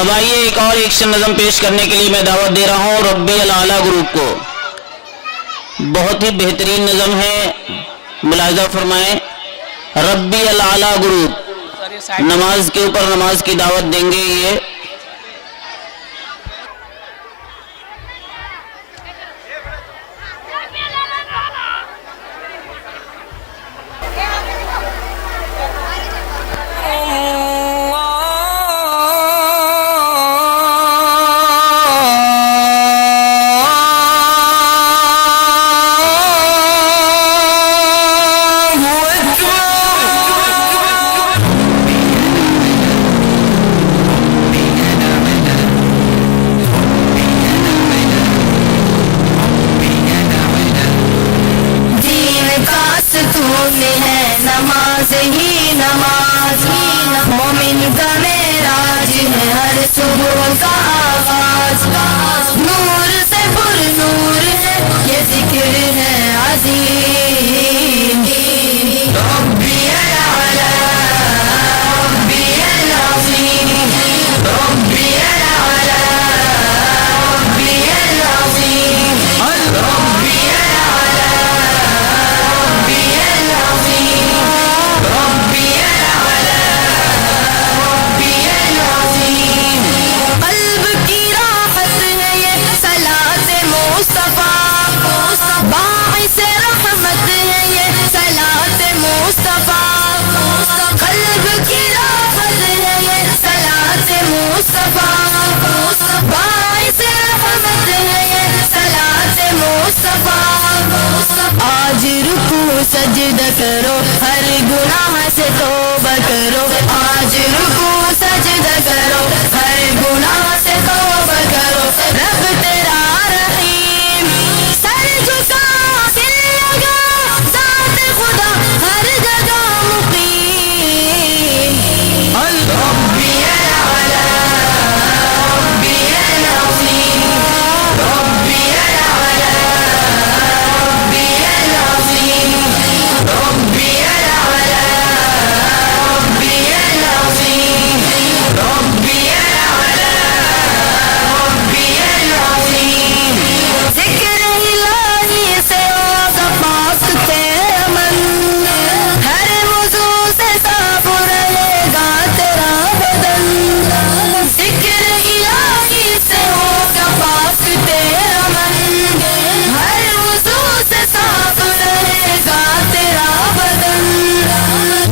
اب آئیے ایک نظم پیش کرنے کے لیے میں دعوت دے رہا ہوں ربی الاعلیٰ گروپ کو. بہت ہی بہترین نظم ہے، ملاحظہ فرمائیں. ربی الاعلیٰ گروپ نماز کے اوپر نماز کی دعوت دیں گے. یہ نماز ہی نماز، مومن کا معراج ہے ہر صبح کا آغاز. نور سے پر نور ہے یہ ذکر ہے عظیم. ربی الاعلیٰ ربی العظیم، ربی الاعلیٰ ربی العظیم، ربی آج رکوع سجدہ کرو، ہر گناہ سے توبہ کرو. آج رکوع سجدہ کرو، ہر گناہ سے توبہ کرو. رب تیرا رحیم، سر جھکا دل لگا، ذات خدا ہر جگہ مقیم. ربی الاعلیٰ ربی العظیم، ربی الاعلیٰ ربی العظیم، ربی الاعلیٰ ربی العظیم، ربی الاعلیٰ ربی العظیم. ذکر الہی سے ہوگا پاک تیرا من، ہر موضوع سے صاف رہے گا تیرا بدن. ذکر الہی سے ہوگا پاک تیرا من، ہر موضوع سے صاف رہے گا تیرا بدن.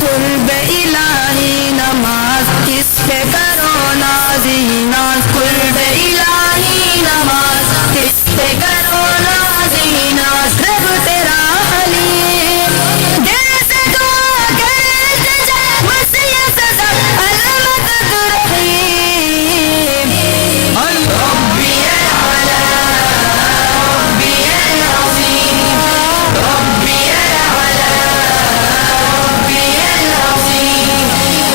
قرب الہی نماز کس پہ کرو ناز ہی ناز، قرب الہی نماز کس پہ کرو ناز ہی ناز. رب تیرا حلیم، دل سے دعا کرتے جا مسیح صدا المدد رحیم. ربی الاعلیٰ ربی العظیم، ربی الاعلیٰ ربی العظیم،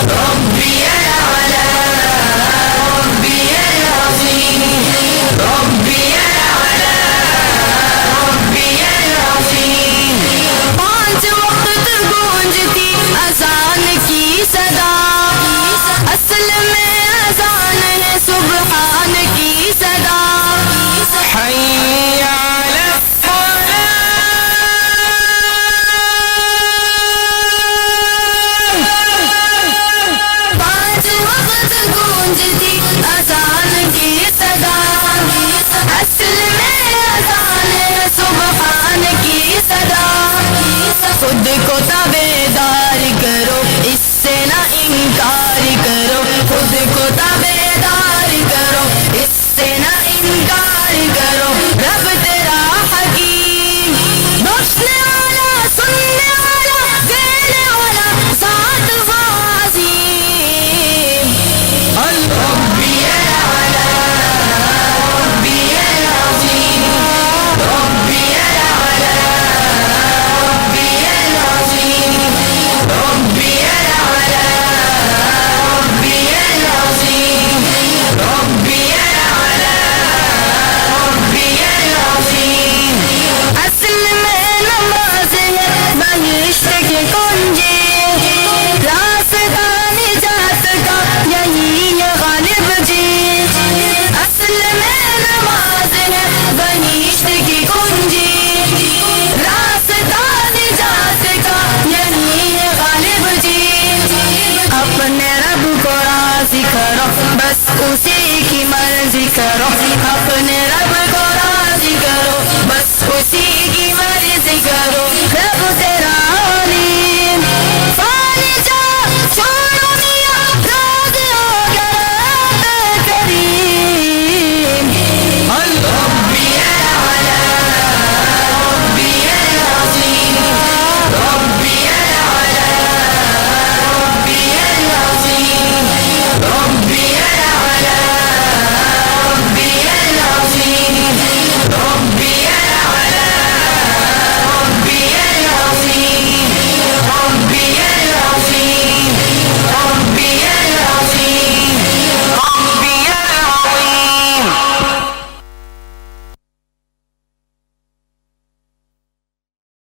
ربی الاعلیٰ ربی العظیم، ربی الاعلیٰ ربی العظیم. 5 وقت گونجتی اذان کی صدا، اصل میں اذان ہے سبحان کی صدا. حی علی الصلاۃ، 5 وقت گونجتی اذان کی صدا، اصل میں اذان ہے سبحان کی صدا. خود کو تب